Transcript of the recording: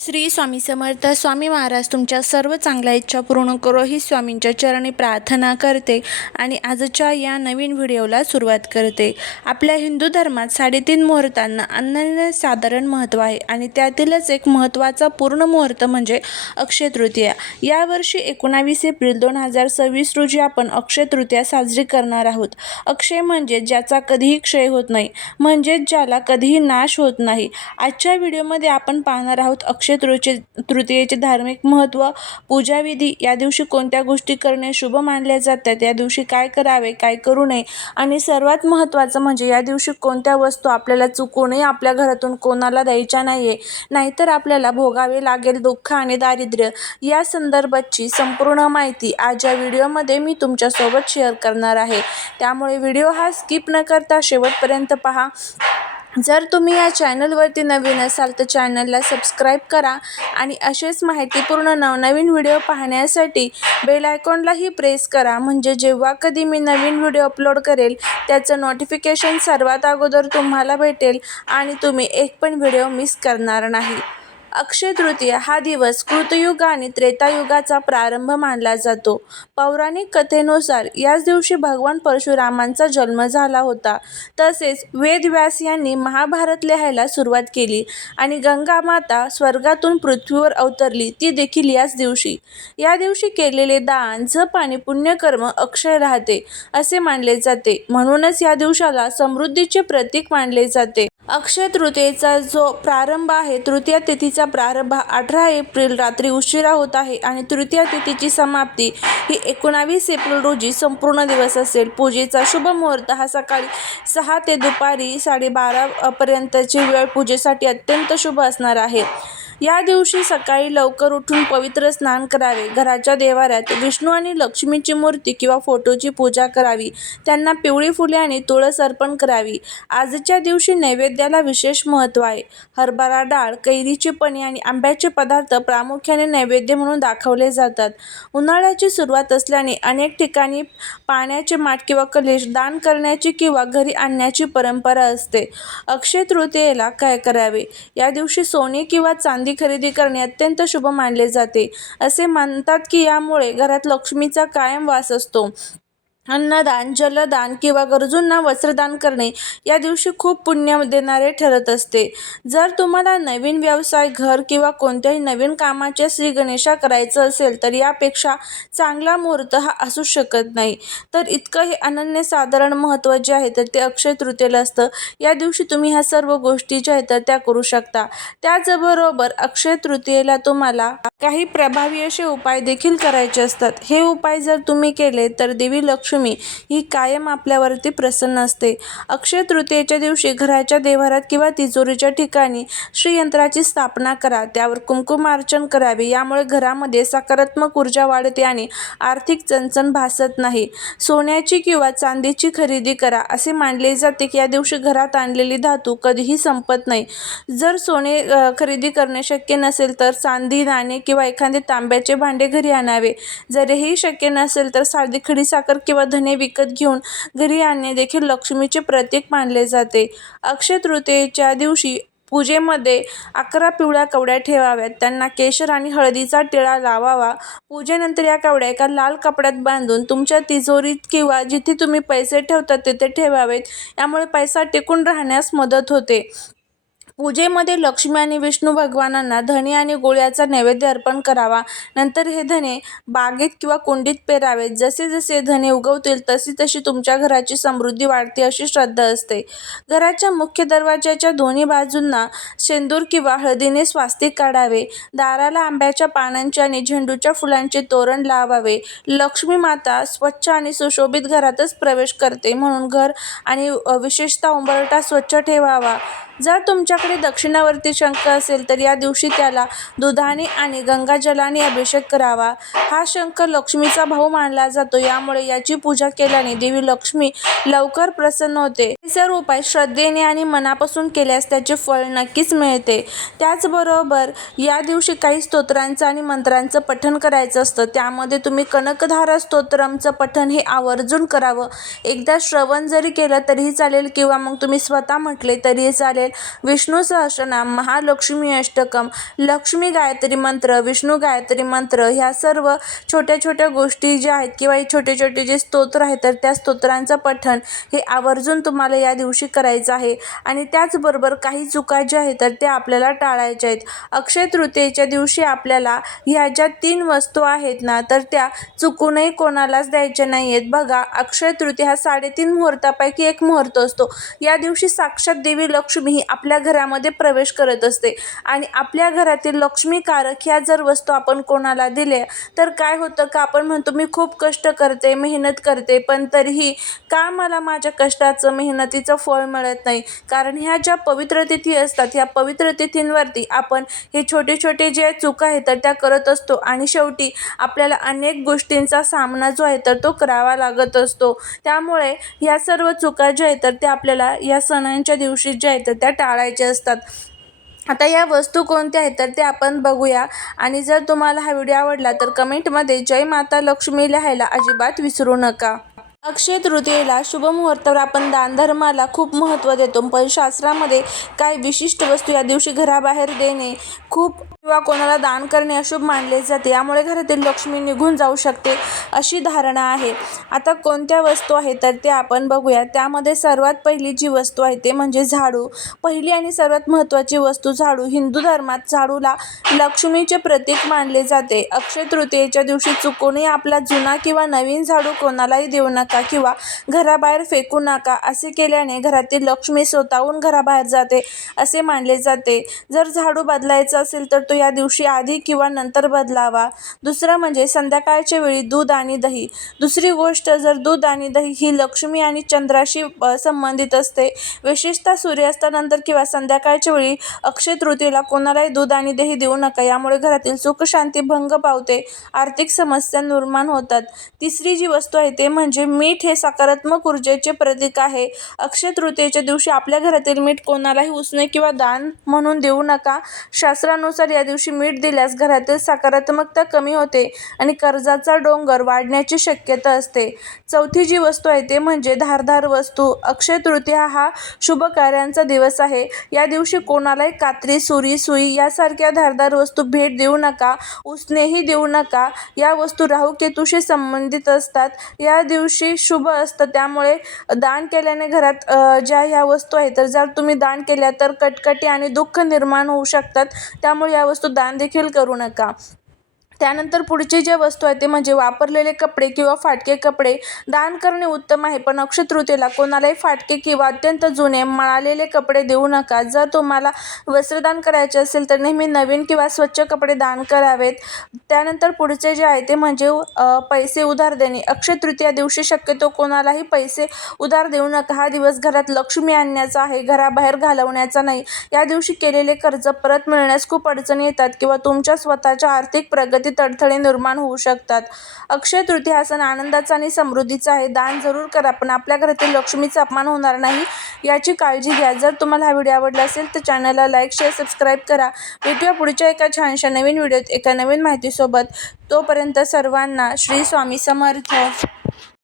श्री स्वामी समर्थ. स्वामी महाराज तुमच्या सर्व चांगल्या इच्छा पूर्ण करो ही स्वामींच्या चरणी प्रार्थना करते आणि आजच्या या नवीन व्हिडिओला सुरुवात करते. आपल्या हिंदू धर्मात 3.5 मुहूर्तांना अनन्यसाधारण महत्त्व आहे आणि त्यातीलच एक महत्त्वाचा पूर्ण मुहूर्त म्हणजे अक्षय तृतीया. यावर्षी 19 एप्रिल 2026 रोजी आपण अक्षय तृतीया साजरी करणार आहोत. अक्षय म्हणजे ज्याचा कधीही क्षय होत नाही, म्हणजेच ज्याला कधीही नाश होत नाही. आजच्या व्हिडिओमध्ये आपण पाहणार आहोत अक्षय तृतीयेचे धार्मिक महत्त्व, पूजाविधी, या दिवशी कोणत्या गोष्टी करणे शुभ मानले जातात, या दिवशी काय करावे, काय करू नये आणि सर्वात महत्त्वाचं म्हणजे या दिवशी कोणत्या वस्तू आपल्याला चुकूनही आपल्या घरातून कोणाला द्यायच्या नाहीये, नाहीतर आपल्याला भोगावे लागेल दुःख आणि दारिद्र्य. या संदर्भाची संपूर्ण माहिती आज या व्हिडिओमध्ये मी तुमच्यासोबत शेअर करणार आहे, त्यामुळे व्हिडिओ हा स्किप न करता शेवटपर्यंत पहा. जर तुम्ही या चॅनलवरती नवीन असाल तर चॅनलला सबस्क्राईब करा आणि असेच माहितीपूर्ण नवनवीन व्हिडिओ पाहण्यासाठी बेल आयकॉनलाही प्रेस करा, म्हणजे जेव्हा कधी मी नवीन व्हिडिओ अपलोड करेल त्याचं नोटिफिकेशन सर्वात अगोदर तुम्हाला भेटेल आणि तुम्ही एक पण व्हिडिओ मिस करणार नाही. अक्षय तृतीया हा दिवस कृतयुग आणि त्रेतायुगाचा प्रारंभ मानला जातो. पौराणिक कथेनुसार याच दिवशी भगवान परशुरामांचा जन्म झाला होता. तसेच वेदव्यास यांनी महाभारत लिहायला सुरुवात केली आणि गंगा माता स्वर्गातून पृथ्वीवर अवतरली ती देखील याच दिवशी. या दिवशी केलेले दान, जप आणि पुण्यकर्म अक्षय राहते असे मानले जाते, म्हणूनच या दिवसाला समृद्धीचे प्रतीक मानले जाते. अक्षय तृतीयेचा जो प्रारंभ आहे, तृतीया तिथीचा प्रारंभ 18 एप्रिल रात्री उशिरा होत आहे आणि तृतीया तिथीची समाप्ती ही 19 एप्रिल रोजी संपूर्ण दिवस असेल. पूजेचा शुभ मुहूर्त हा सकाळी 6 ते दुपारी 12:30 पर्यंतची वेळ पूजेसाठी अत्यंत शुभ असणार आहे. या दिवशी सकाळी लवकर उठून पवित्र स्नान करावे, घराच्या देवाऱ्यात विष्णू आणि लक्ष्मीची मूर्ती किंवा फोटोची पूजा करावी, त्यांना पिवळी फुले आणि तुळस अर्पण करावी. आजच्या दिवशी नैवेद्याला विशेष महत्त्व आहे. हरभरा डाळ, कैरीची पणी आणि आंब्याचे पदार्थ प्रामुख्याने नैवेद्य म्हणून दाखवले जातात. उन्हाळ्याची सुरुवात असल्याने अनेक ठिकाणी पाण्याचे माठ किंवा कलश दान करण्याची किंवा घरी आणण्याची परंपरा असते. अक्षय तृतीयेला काय करावे? या दिवशी सोने किंवा चांदी खरेदी करणे अत्यंत शुभ मानले जाते. असे मानतात की यामुळे घरात लक्ष्मीचा कायम वास असतो. अन्नदान, जलदान किंवा गरजूंना वस्त्रदान करणे या दिवशी खूप पुण्य देणारे ठरत असते. जर तुम्हाला नवीन व्यवसाय, घर किंवा कोणत्याही नवीन कामाचे श्री गणेशा करायचं असेल तर यापेक्षा चांगला मुहूर्त हा असू शकत नाही. तर इतकं हे अनन्यसाधारण महत्त्व जे आहे तर ते अक्षय तृतीयेला असतं. या दिवशी तुम्ही ह्या सर्व गोष्टी ज्या आहेत तर त्या करू शकता. त्याचबरोबर अक्षय तृतीयेला तुम्हाला काही प्रभावी असे उपाय देखील करायचे असतात. हे उपाय जर तुम्ही केले तर देवी लक्ष्मी ही कायम आपल्यावरती प्रसन्न असते. अक्षय तृतीयेच्या दिवशी घराच्या देवाऱ्यात किंवा तिजोरीच्या ठिकाणी श्रीयंत्राची स्थापना करा, त्यावर कुंकुमार्चन करावे. यामुळे घरामध्ये सकारात्मक ऊर्जा वाढते आणि आर्थिक चणचण भासत नाही. सोन्याची किंवा चांदीची खरेदी करा. असे मानले जाते की या दिवशी घरात आणलेली धातू कधीही संपत नाही. जर सोने खरेदी करणे शक्य नसेल तर चांदी, नाणे किंवा एखादे तांब्याचे भांडे घरी आणावे. जर हेही शक्य नसेल तर साधी खडीसाखर किंवा धने विकत घेऊन घरी आणणे देखील लक्ष्मीचे प्रतीक मानले जाते. अक्षय तृतीयेच्या दिवशी पूजेमध्ये 11 पिवळ्या कवड्या ठेवाव्यात, त्यांना केशर आणि हळदीचा टिळा लावावा. पूजेनंतर या कवड्या एका लाल कपड्यात बांधून तुमच्या तिजोरीत किंवा जिथे तुम्ही पैसे ठेवता तिथे ठेवावेत. यामुळे पैसा टिकून राहण्यास मदत होते. पूजेमध्ये लक्ष्मी आणि विष्णू भगवानांना धणे आणि गुळाचा नैवेद्य अर्पण करावा. नंतर हे धणे बागेत किंवा कुंडीत पेरावेत. जसे जसे धणे उगवतील तशी तशी तुमच्या घराची समृद्धी वाढते अशी श्रद्धा असते. घराच्या मुख्य दरवाजाच्या दोन्ही बाजूंना शेंदूर किंवा हळदीने स्वास्तिक काढावे. दाराला आंब्याच्या पानांचे आणि झेंडूच्या फुलांचे तोरण लावावे. लक्ष्मी माता स्वच्छ आणि सुशोभित घरातच प्रवेश करते, म्हणून घर आणि विशेषतः उंबरठा स्वच्छ ठेवावा. जर तुमच्याकडे दक्षिणावर्ती शंख असेल तर या दिवशी त्याला दुधाने आणि गंगाजलाने अभिषेक करावा. हा शंख लक्ष्मीचा भाऊ मानला जातो, यामुळे याची पूजा केल्याने देवी लक्ष्मी लवकर प्रसन्न होते. हे सर्व उपाय श्रद्धेने आणि मनापासून केल्यास त्याचे फळ नक्कीच मिळते. त्याचबरोबर या दिवशी काही स्तोत्रांचं आणि मंत्रांचं पठण करायचं असतं. त्यामध्ये तुम्ही कनकधारा स्तोत्रमचं पठण हे आवर्जून करावं. एकदा श्रवण जरी केलं तरीही चालेल किंवा मग तुम्ही स्वतः म्हटले तरीही चालेल. विष्णू सहस्रनाम, महालक्ष्मी अष्टकम, लक्ष्मी गायत्री मंत्र, विष्णू गायत्री मंत्र, ह्या सर्व छोट्या छोट्या गोष्टी ज्या आहेत किंवा हे छोटे छोटे जे स्तोत्र आहेत तर त्या स्तोत्रांचं पठण हे आवर्जून तुम्हाला या दिवशी करायचं आहे. आणि त्याचबरोबर काही चुका ज्या आहेत तर त्या आपल्याला टाळायच्या आहेत. अक्षय तृतीयेच्या दिवशी आपल्याला ह्या ज्या 3 वस्तू आहेत ना तर त्या चुकूनही कोणालाच द्यायच्या नाही आहेत. बघा, अक्षय तृतीया हा 3.5 मुहूर्तापैकी एक मुहूर्त असतो. या दिवशी साक्षात देवी लक्ष्मी ही आपल्या घरामध्ये प्रवेश करत असते आणि आपल्या घरातील लक्ष्मीकारक ह्या जर वस्तू आपण कोणाला दिल्या तर काय होतं का आपण म्हणतो मी खूप कष्ट करते, मेहनत करते, पण तरीही का मला माझ्या कष्टाचं मेहनतीचं फळ मिळत नाही. कारण ह्या ज्या पवित्र तिथी असतात ह्या पवित्र तिथींवरती आपण हे छोटे छोटे जे चुका आहेत तर त्या करत असतो आणि शेवटी आपल्याला अनेक गोष्टींचा सामना जो आहे तर तो करावा लागत असतो. त्यामुळे ह्या सर्व चुका ज्या आहेत तर त्या आपल्याला या सणांच्या दिवशी ज्या आहेत तर त्या टाळायच्या असतात. आता या वस्तू कोणत्या आहेत तर ते आपण बघूया. आणि जर तुम्हाला हा व्हिडिओ आवडला तर कमेंटमध्ये जय माता लक्ष्मी लिहायला अजिबात विसरू नका. अक्षय तृतीयेला शुभ मुहूर्तावर आपण दानधर्माला खूप महत्त्व देतो, पण शास्त्रामध्ये काही विशिष्ट वस्तू या दिवशी घराबाहेर देणे खूप किंवा कोणाला दान करणे अशुभ मानले जाते. यामुळे घरातील लक्ष्मी निघून जाऊ शकते अशी धारणा आहे. आता कोणत्या वस्तू आहेत तर ते आपण बघूया. त्यामध्ये सर्वात पहिली जी वस्तू आहे ते म्हणजे झाडू. पहिली आणि सर्वात महत्त्वाची वस्तू झाडू. हिंदू धर्मात झाडूला लक्ष्मीचे प्रतीक मानले जाते. अक्षय तृतीयेच्या दिवशी चुकूनही आपला जुना किंवा नवीन झाडू कोणालाही देऊ नका किंवा घराबाहेर फेकू नका. असे केल्याने घरातील लक्ष्मी स्वतःहून घराबाहेर जाते असे मानले जाते. जर झाडू बदलायचा असेल तर तो या दिवशी आधी किंवा नंतर बदलावा. दुसरं म्हणजे संध्याकाळच्या वेळी दूध आणि दही. दुसरी गोष्ट, जर दूध आणि दही ही लक्ष्मी आणि चंद्राशी संबंधित असते. विशेषतः सूर्यास्तानंतर किंवा संध्याकाळच्या वेळी अक्षय तृतीयेला कोणालाही दूध आणि दही देऊ नका. यामुळे घरातील सुख शांती भंग पावते, आर्थिक समस्या निर्माण होतात. तिसरी जी वस्तू आहे ते म्हणजे मीठ. हे सकारात्मक ऊर्जेचे प्रतीक आहे. अक्षय तृतीयेच्या दिवशी आपल्या घरातील मीठ कोणालाही उसने किंवा दान म्हणून देऊ नका. शास्त्रानुसार या दिवशी मीठ दिल्यास घरातील सकारात्मकता कमी होते आणि कर्जाचा डोंगर वाढण्याची शक्यता असते. चौथी जी वस्तू आहे ते म्हणजे धारदार वस्तू. अक्षय तृतीया हा शुभ कार्यांचा दिवस आहे. या दिवशी कोणालाही कात्री, सुरी, सुई यासारख्या धारदार वस्तू भेट देऊ नका. उसनेही देऊ नका. या वस्तू राहू केतूशी संबंधित असतात. या दिवशी शुभ असतं, त्यामुळे दान केल्याने घरात ज्या ह्या वस्तू आहेत तर जर तुम्ही दान केल्या तर कटकटी आणि दुःख निर्माण होऊ शकतात. त्यामुळे या वस्तू दान देखील करू नका. त्यानंतर पुढची जे वस्तू आहे ते म्हणजे वापरलेले कपडे किंवा फाटके कपडे. दान करणे उत्तम आहे, पण अक्षय तृतीयेला कोणालाही फाटके किंवा अत्यंत जुने मळालेले कपडे देऊ नका. जर तुम्हाला वस्त्रदान करायचे असेल तर नेहमी नवीन किंवा स्वच्छ कपडे दान करावेत. त्यानंतर पुढचे जे आहे ते म्हणजे पैसे उधार देणे. अक्षय तृतीया दिवशी शक्यतो कोणालाही पैसे उधार देऊ नका. हा दिवस घरात लक्ष्मी आणण्याचा आहे, घराबाहेर घालवण्याचा नाही. या दिवशी केलेले कर्ज परत मिळण्यास खूप अडचणी येतात किंवा तुमच्या स्वतःच्या आर्थिक प्रगतीत अडथळे निर्माण होऊ शकतात. अक्षय तृतीया हा सण आनंदाचा आणि समृद्धीचा आहे. दान जरूर करा, पण आपल्या घरातील लक्ष्मीचा अपमान होणार नाही याची काळजी घ्या. जर तुम्हाला हा व्हिडिओ आवडला असेल तर चॅनलला लाईक, शेअर, सबस्क्राईब करा. भेटूया पुढच्या एका छानशा नवीन व्हिडिओत एका नवीन माहितीसोबत. तोपर्यंत सर्वांना श्री स्वामी समर्थ.